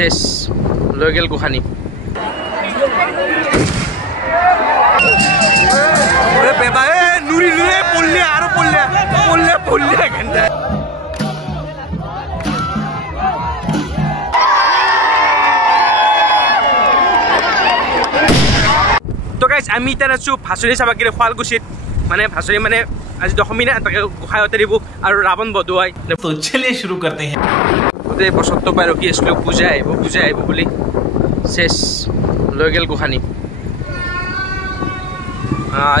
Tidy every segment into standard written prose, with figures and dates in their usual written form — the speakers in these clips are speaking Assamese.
শেষ লৈ গেল গোখানি তো গাইজ আমি এতিয়া আছো ভাচুৰি চাবাকিৰে শুৱালকুছিত মানে ভাচুৰি মানে আজি দশমী না তাকে গোসাঁই অতাৰিব আৰু ৰাৱণ বধুৱাই তো চলিয়ে শুৰু কৰতে হে গোটেই বছৰটো পাই ৰখি আছিলোঁ পূজা আহিব বুলি শেষ লৈ গেল গোখানি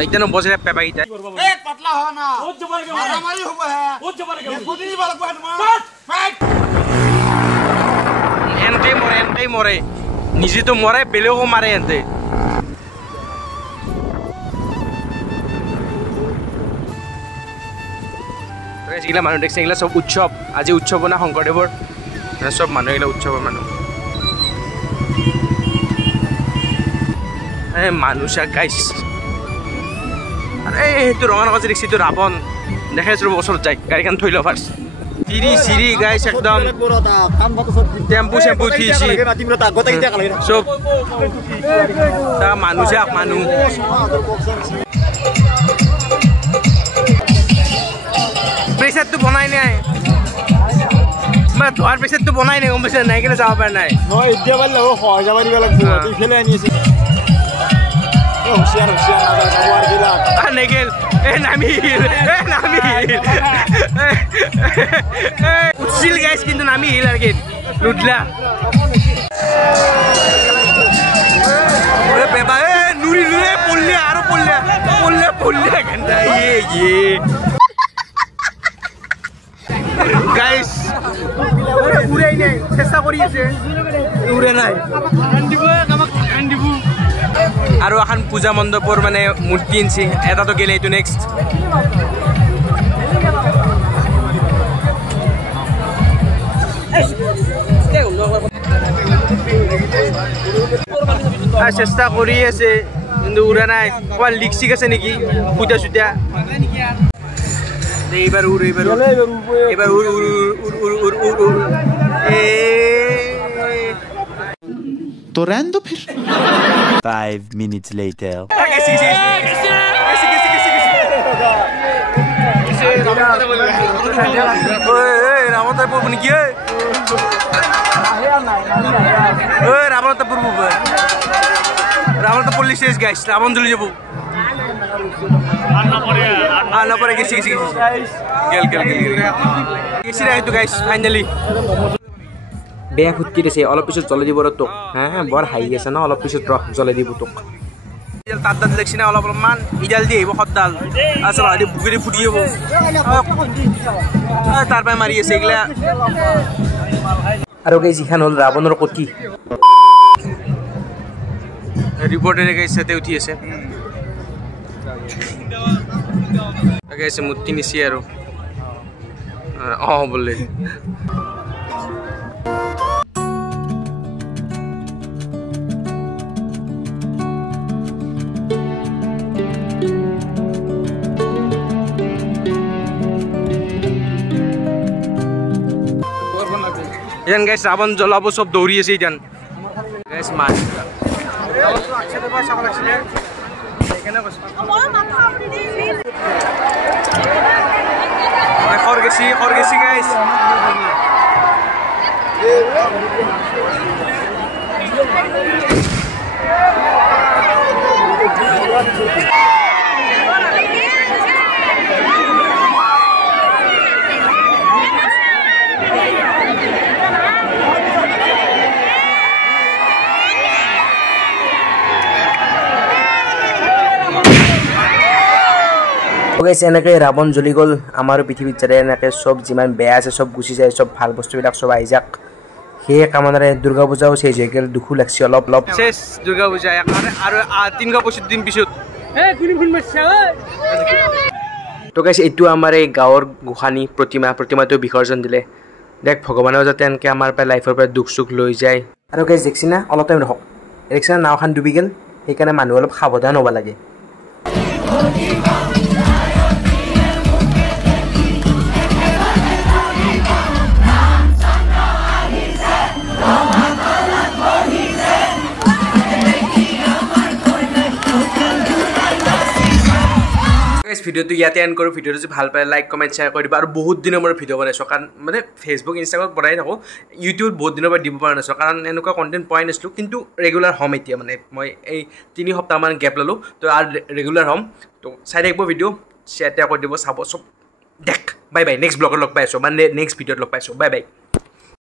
इतना बज रहा पेपा की एक पतला हो ना मारामारी हो है ये खुद ही बालक फाइट एनके मोरे निजी तो मोरे बेले को मारे एनते तो एजिला मानु देखছে এগুলা সব উৎসব আজি উৎসব না শংকৰদেৱৰ সব মানুহ এগুলা উৎসৱৰ মানুহ মানুষা গাইস अरे तो रंगा नगर देखी तो रावण देखे बसर जाए गाड़ी खान थी लो फार्स्ट तिरी सिरी गाइस एकदम टेम्पू शेम्पू सब मानुष मानु प्रेसार तो बनाई नहीं मैं तुम्हार प्रेसार तो बनाई नहीं गम नहीं के जाब पार ना नेगेल उठिल गाइस किन्तु नामिल आर कि नुडला ओरे बेबा नुरी नुरे पल्ले आरो पल्ले घंटा ये गाइस उड़ाई নাই চেষ্টা কৰি আছে উড়ে নাই কান্দিবু আৰু এখন পূজা মণ্ডপৰ মানে মূৰ্তি আনছি এটা তো গেলে এইটো নেক্সট চেষ্টা কৰি আছে কিন্তু উৰা নাই কোৱা লিকছিক আছে নেকি ফুটা চুটা এইবাৰ तो रहने दो फिर 5 minutes later रावण तो पुलिस गाइस रावण जली যাব आना पड़े किसी गेल तो गाइस फाइनली बेया खुटकी दिছে অলপ পিছত জ্বলে দিব তো হ্যাঁ বৰ হাই আছে না অলপ পিছত ৰহ জ্বলে দিব তোক ইডাল তাত দেখছি না অলপ মান ইডাল দি আহিব খদ্দাল আসল আদি বুকুৰি ফুটি যাব তাৰ পাই মাৰি আছে এগলা আৰু গাইস ইখান হল ৰাৱণৰ কটি ৰিপৰ্টাৰে গাইস সাথে উঠি আছে গাইস মূৰ্তি নিছি আৰু বলে इधन गाइस रावण जलाबो सब दौरी আছে ইদান গাইস মান আচ্ছা দেবা চাবা লাগছিলে এখানে বস আমার মাথা উড়ি দিছি খরগেছি গাইস गाइस এনেকৈ ৰাৱণ জ্বলি গল আমাৰ পৃথিৱীত যাতে এনেকৈ সব যিমান বেয়া আছে সব গুছি যায় সব ভাল বস্তুবিলাক সব আই যাক সেই কামনাৰে দুৰ্গা পূজাও শেষ হৈ গেল দুখু লাগছি অলপ শেষ দুৰ্গা পূজা আৰু 3 দিন পিছত কোন মাছছে তো গাইস এইটো আমাৰ এই গাঁৱৰ গোখানি প্ৰতিমাটো বিসৰ্জন দিলে দেখ ভগৱানেও যাতে এনেকৈ আমাৰ পৰা লাইফৰ পৰা দুখ সুখ লৈ যায় আৰু গাইস দেখছি না অলপ টাইম ৰখ দেখছি না নাওখান ডুবি গেল সেইকাৰণে মানুহ অলপ সাৱধান হ'ব লাগে গাইজ ভিডিঅ'টো ইয়াতে এণ্ড কৰোঁ ভিডিঅ'টো যদি ভাল পায় লাইক কমেণ্ট শ্বেয়াৰ কৰি দিবা আৰু বহুত দিনৰ মই ভিডিঅ' বনাইছোঁ কাৰণ মানে ফেচবুক ইনষ্টাগ্ৰামত বনাই থাকোঁ ইউটিউবত বহুত দিনৰ পৰা দিব পৰা নাছিলোঁ কাৰণ এনেকুৱা কণ্টেণ্ট পোৱাই নাছিলোঁ কিন্তু ৰেগুলাৰ হ'ম এতিয়া মানে মই এই 3 সপ্তাহমান গেপ ল'লোঁ তো আৰু ৰেগুলাৰ হ'ম তো চাই থাকিব ভিডিঅ' শ্বেয়াৰ কৰি দিব চাব চব দেখ বাই বাই নেক্সট ব্লগত লগ পাই আছোঁ মানে নেক্সট ভিডিঅ'ত লগ পাইছোঁ বাই বাই